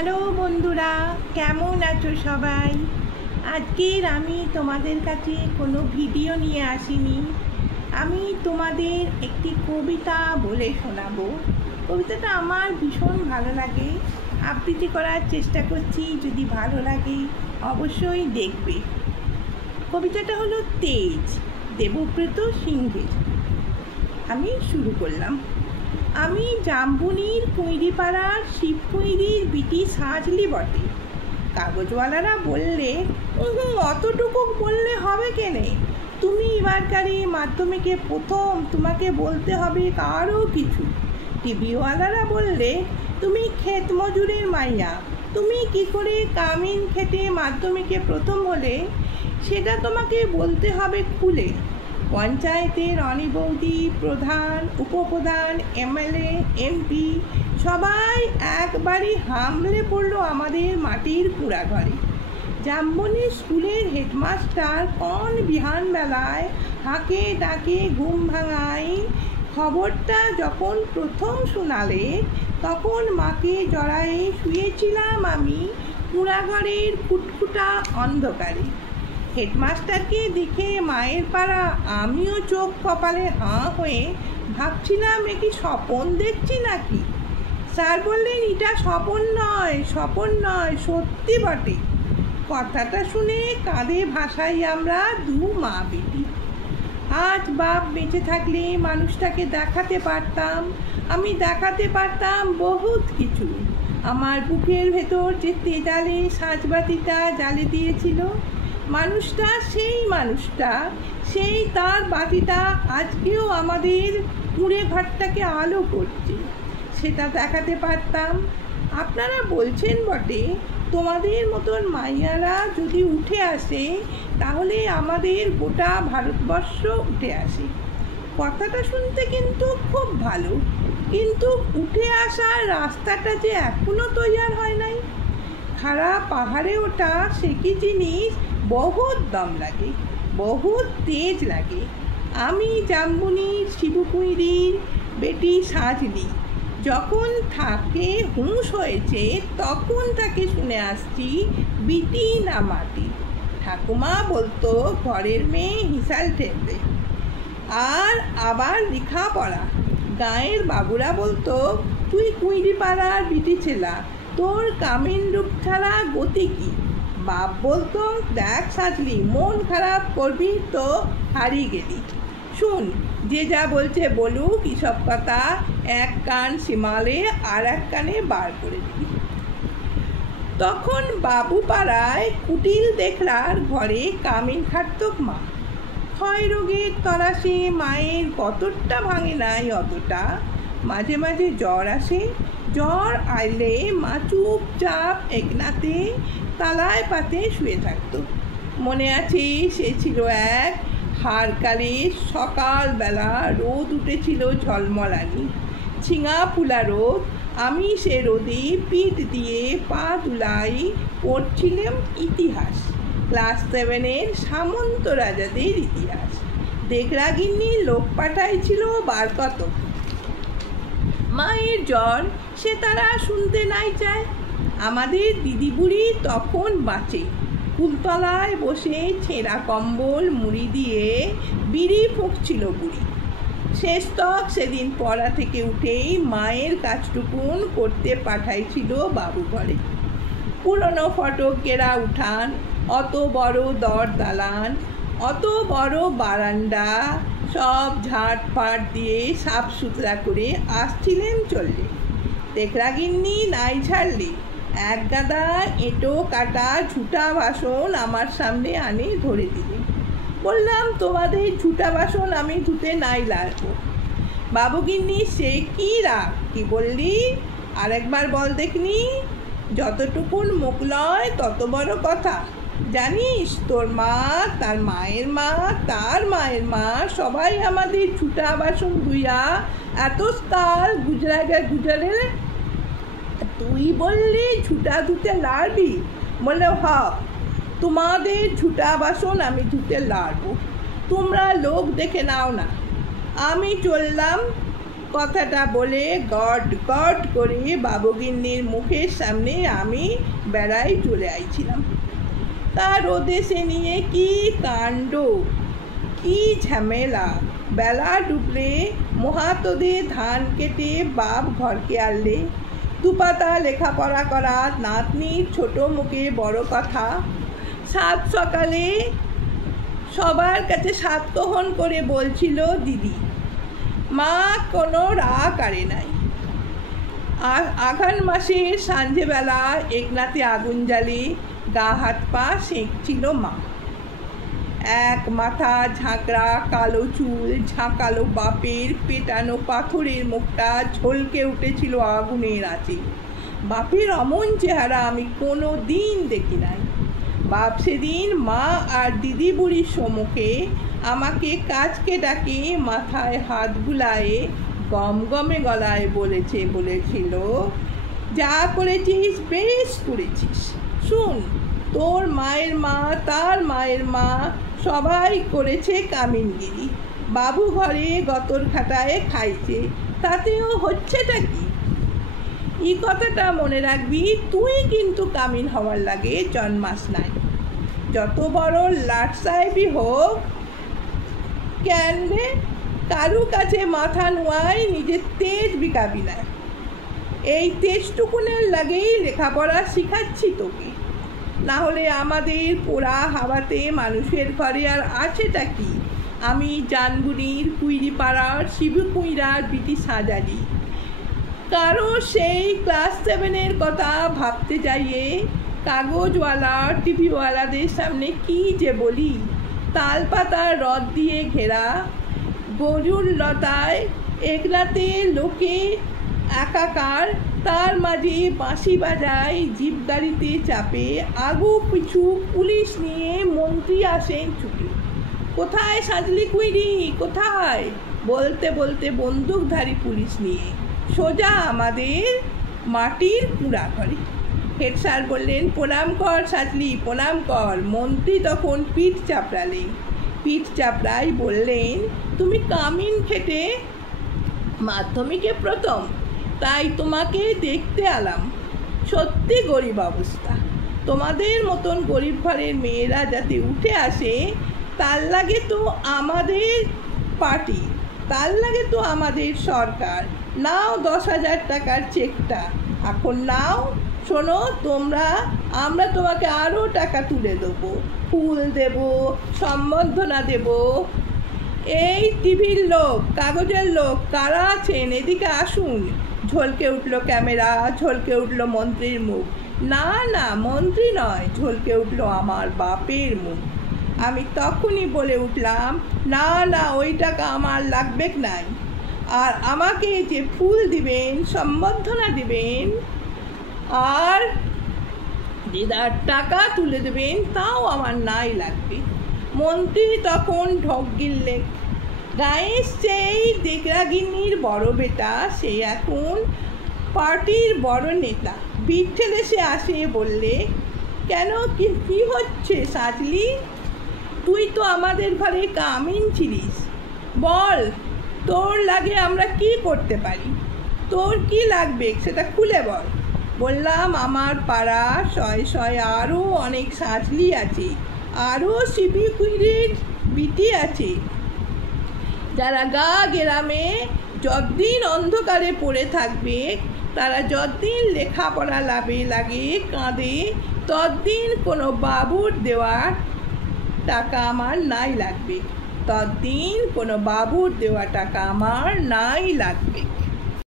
Hello বন্ধুরা, কেমন আছো সবাই? আজকের আমি তোমাদের কাছে কোনো ভিডিও নিয়ে আসিনি। আমি তোমাদের একটি কবিতা বলে শোনাবো। কবিতাটা আমার ভীষণ ভালো লাগে, আবৃত্তি করার চেষ্টা করছি। যদি ভালো লাগে অবশ্যই দেখবে। কবিতাটা হলো তেজ, দেবব্রত সিংহের। আমি শুরু করলাম। আমি জাম্বুনির কুঁইরিপাড়ার শিবকুঁইরির বিটি সাজলি বটে। কাগজওয়ালারা বললে, অতটুকু বললে হবে কেনে? তুমি এবারকারে মাধ্যমিকে প্রথম, তোমাকে বলতে হবে কারও কিছু। টিভিওয়ালারা বললে, তুমি ক্ষেত মজুরের মাইয়া, তুমি কি করে কামিন খেটে মাধ্যমিকে প্রথম হলে সেটা তোমাকে বলতে হবে খুলে। পঞ্চায়েতের রনি বৌদি, প্রধান, উপপ্রধান, এমএলএ, এমপি সবাই একবারই হামলে পড়লো আমাদের মাটির কুড়াঘরে। জাম্বনি স্কুলের হেডমাস্টার কোন বিহানবেলায় হাঁকে ডাকে ঘুম ভাঙাই। খবরটা যখন প্রথম শোনালে তখন মাকে জড়ায়ে শুয়েছিলাম আমি কুড়াঘরের খুটখুটা অন্ধকারে। হেডমাস্টারকে দেখে মায়ের পাড়া আমিও চোখ কপালে হাঁ হয়ে ভাবছিলাম, এ কি স্বপন দেখছি নাকি? স্যার বললেন, এটা স্বপন নয়, সত্যি বটে। কথাটা শুনে কাঁধে ভাসাই আমরা দু মা বেটি। আজ বাপ বেঁচে থাকলে মানুষটাকে দেখাতে পারতাম, আমি দেখাতে পারতাম বহুত কিছু। আমার বুকের ভেতর যে তেজালে সাজবাতিটা জ্বালে দিয়েছিল, মানুষটা, সেই তার বাতিটা আজকেও আমাদের কুঁড়ে ঘরটাকে আলো করছে। সেটা দেখাতে পারতাম। আপনারা বলছেন বটে, তোমাদের মতন মাইয়ারা যদি উঠে আসে তাহলে আমাদের গোটা ভারতবর্ষ উঠে আসে। কথাটা শুনতে কিন্তু খুব ভালো, কিন্তু উঠে আসার রাস্তাটা যে এখনো তৈরি হয় নাই। খারাপ পাহাড়ে ওঠা সে কি জিনিস, বহুত দম লাগে, বহুত তেজ লাগে। আমি জাম্বুনির শিবকুঁইরির বেটি সাজলি যখন থাকে হুঁশ হয়েছে তখন তাকে শুনে আসছি বিটি না মাটি। ঠাকুমা বলতো ঘরের মেয়ে হিসাল ঠেকবে, আর আবার লেখাপড়া। গাঁয়ের বাবুরা বলতো, তুই কুঁইরিপাড়ার বিটি ছেলা, তোর কামিন রূপ ছাড়া গতি কি? বাপ বলতো, দেখ সাজলি, মন খারাপ করবি তো হারিয়ে গেলি। শুন, যে যা বলছে বলুক, এসব কথা এক কান সীমালে আর এক কানে বার করে দিবি। তখন বাবু পাড়ায় কুটিল দেখলার ঘরে কামিন খাটতক মা। ক্ষয় রোগের তরাসে মায়ের কতটা ভাঙে নাই অতটা। মাঝে মাঝে জ্বর আসে, জ্বর আইলে মা চুপচাপ একনাতে তালায় পাতে শুয়ে থাকত। মনে আছে, সে ছিল এক হাড়কালে সকালবেলা, রোদ উঠেছিল ঝলমলানি, ছিঙা ফুলা রোদ। আমি সে রোদে পিঠ দিয়ে পা দুলাই পড়ছিলাম ইতিহাস, ক্লাস 7-এর সামন্ত রাজাদের ইতিহাস। দেখরাগিন্নি লোক পাঠাইছিল বার কত। মায়ের জ্বর সে তারা শুনতে নাই চায়। আমাদের দিদি বুড়ি তখন বাঁচে, ফুলতলায় বসে ছেঁড়া কম্বল মুড়ি দিয়ে বিড়ি ফুঁকছিল বুড়ি। শেষ তক সেদিন পড়া থেকে উঠেই মায়ের কাজটুকুন করতে পাঠাইছিল বাবু ঘরে। পুরনো ফটক ঘেরা উঠান, অত বড় দর দালান, অত বড় বারান্দা, সব ঝাড়ফাট দিয়ে সাফ সুতরা করে আসছিলেন চললে। দেখরাগিন্নি নাই ছাড়লে এক গাদা এঁটো কাটা ঝুটা বাসন আমার সামনে আনে ধরে দিলে। বললাম, তোমাদের ঝুটা বাসন আমি ধুতে নাই লাগবো। বাবুগিন্নি সে কি রাগ, কি বললি? আরেকবার বল দেখনি। যতটুকুন মুখ লয় তত বড় কথা। জানিস, তোর মা, তার মায়ের মা, তার মায়ের মা সবাই আমাদের ঝুটা বাসন ধুইয়া এত কাল গুজরে। তুই বললি ঝুটা ধুতে লাড়বি? বলে, হ, তোমাদের ঝুটা বাসন আমি ধুতে লাড়বো, তোমরা লোক দেখে নাও না। আমি চললাম। কথাটা বলে গট গট করে বাবুগিন্নির মুখের সামনে আমি বেড়াই চলে আইছিলাম। তার ওদেশে নিয়ে কি কাণ্ড, কি ঝামেলা। বেলা ডুবলে মহাতোদের ধান কেটে বাপ ঘরকে আনলে, দুপাতা লেখাপড়া করা নাতনির ছোট মুখে বড় কথা। সাত সকালে সবার কাছে সাতকহন করে বলছিল দিদি। মা কোনো রাগ আরে নাই। আঘান মাসের সন্ধ্যেবেলা একনাতে আগুন জ্বালে গা হাত পা সেঁকছিল মা। এক মাথা ঝাঁকড়া কালো চুল ঝাঁকালো বাপের পেটানো পাথরের মুখটা ঝলকে উঠেছিল আগুনের আঁচে। বাপের অমন চেহারা আমি কোনো দিন দেখি নাই। বাপ সেদিন মা আর দিদি বুড়ির সম্মুখে আমাকে কাজকে ডাকে মাথায় হাত বুলায়ে গমগমে গলায় বলেছিল, যা করেছিস বেশ করেছিস। শুন, তোর মায়ের মা তার মায়ের মা সবাই করেছে কামিনগিরি। বাবু ঘরে গতর খাটায় খাইছে, তাতেও হচ্ছেটা কি? এই কথাটা মনে রাখবি, তুই কিন্তু কামিন হওয়ার লাগে জন্মাস নাই। যত বড় লাট সাহেবই হোক কেন রে, কারু কাছে মাথা নোয়াই নিজের তেজ বিকাবি না। এই তেজটুকুনের লাগেই লেখাপড়া শিখাচ্ছি তোকে। না হলে আমাদের পোড়া হাওয়াতে মানুষের ঘরে আর আছেটা কি? আমি জানগুনির কুইরিপাড়ার শিবু কুইরার বিটি সাজালি। কারো সেই ক্লাস 7-এর কথা ভাবতে যাইয়ে কাগজওয়ালা টিভিওয়ালাদের সামনে কি যে বলি। তালপাতার রদ দিয়ে ঘেরা গরুর লতায় একলাতে লোকে একাকার, তার মাঝে বাঁশি বাজায়, জিপ গাড়িতে চাপে আগু পিছু পুলিশ নিয়ে মন্ত্রী আসেন ছুটে। কোথায় সাজলি কুইরি, কোথায়? বলতে বলতে বন্দুকধারী পুলিশ নিয়ে সোজা আমাদের মাটির কুড়া ঘরে। হেড স্যার বললেন, প্রণাম কর সাজলি, প্রণাম কর। মন্ত্রী তখন পিঠ চাপড়ালেন। পিঠ চাপড়াই বললেন, তুমি কামিন খেটে মাধ্যমিকে প্রথম, তাই তোমাকে দেখতে এলাম। সত্যি গরিব অবস্থা। তোমাদের মতন গরিব ঘরের মেয়েরা যাতে উঠে আসে, তার লাগে তো আমাদের পার্টি, তার লাগে তো আমাদের সরকার। নাও 10,000 টাকার চেকটা, এখন নাও। শোনো আমরা তোমাকে আরও টাকা তুলে দেবো, ফুল দেব, সম্বর্ধনা দেব। এই টিভির লোক, কাগজের লোক কারা আছেন, এদিকে আসুন। ঝলকে উঠল ক্যামেরা, ঝলকে উঠল মন্ত্রীর মুখ। না না, মন্ত্রী নয়, ঝলকে উঠল আমার বাপের মুখ। আমি তখনই বলে উঠলাম, না না, ওই টাকা আমার লাগবে নাই। আর আমাকে যে ফুল দিবেন, সম্বর্ধনা দিবেন আর দিদার টাকা তুলে দেবেন, তাও আমার নাই লাগবে। মন্ত্রী তখন ঢোক গিললেন। গায়ের সেই দেগরাগিনীর বড় বেটা, সে এখন পার্টির বড় নেতা। বিট ঠেলে সে আসে বললে, কেন, কি হচ্ছে সাজলি? তুই তো আমাদের ঘরে কামিন ছিলিস, বল তোর লাগে আমরা কি করতে পারি? তোর কি লাগবে সেটা খুলে বল। বললাম, আমার পাড়া শয়ে আরও অনেক সাজলি আছে, আরও শিবি কুইরির বিটি আছে, যারা গা গ্রামে যতদিন অন্ধকারে পড়ে থাকবে, তারা যতদিন লেখাপড়া লাগে কাঁদে, ততদিন কোনো বাবুর দেওয়ার টাকা আমার নাই লাগবে, ততদিন কোনো বাবুর দেওয়া টাকা আমার নাই লাগবে।